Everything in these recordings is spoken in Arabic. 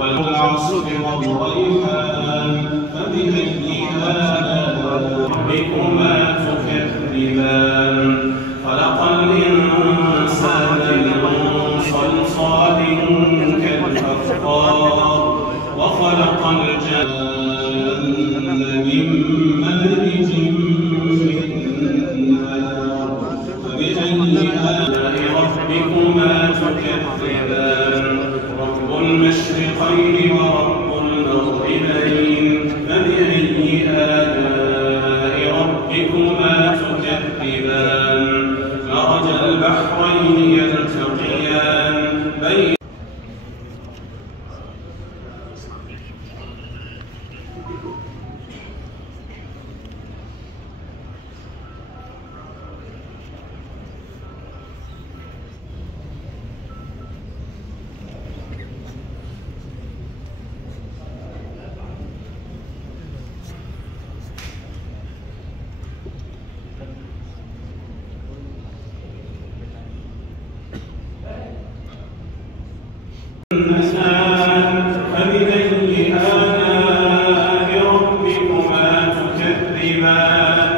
والعصر والريحان فبأي آلاء ربكما تكذبان خلق الإنسان من صلصال كالفخار وخلق الجن من مارج من نار فبأي آلاء ربكما تكذبان رب المشرقين ورب المغربين فبأي آلاء ربكما تكذبان مرج البحرين يلتقيان بين فبأي آلاء ربكما تكذبان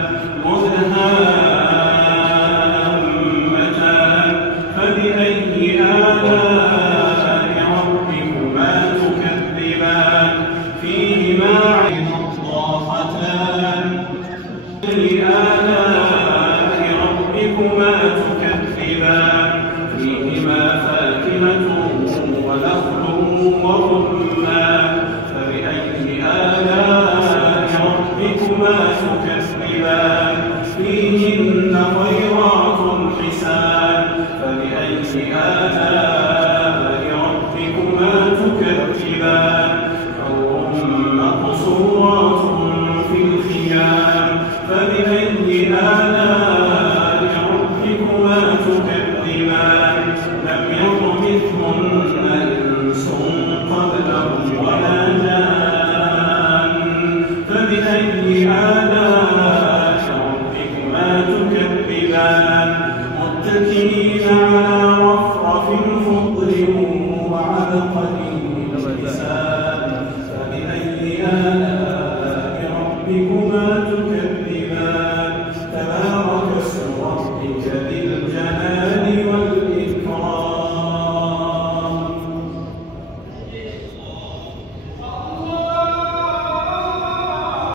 مدهامتان فبأي آلاء ربكما تكذبان فيهما عين ضاختان فبأي آلاء ربكما تكذبان فيهما فاكهة ونخل ورمان فبأي آلاء ربكما تكذبان فيهن خيرات حسان فبأي آلاء ربكما تكذبان حور مقصورات في الخيام فبأي آلاء ربكما تكذبان لم يطمثهن إنس قبلهم ولا جان فبأي آلاء ربكما تكذبان متكئين على رفرف خضر وعبقري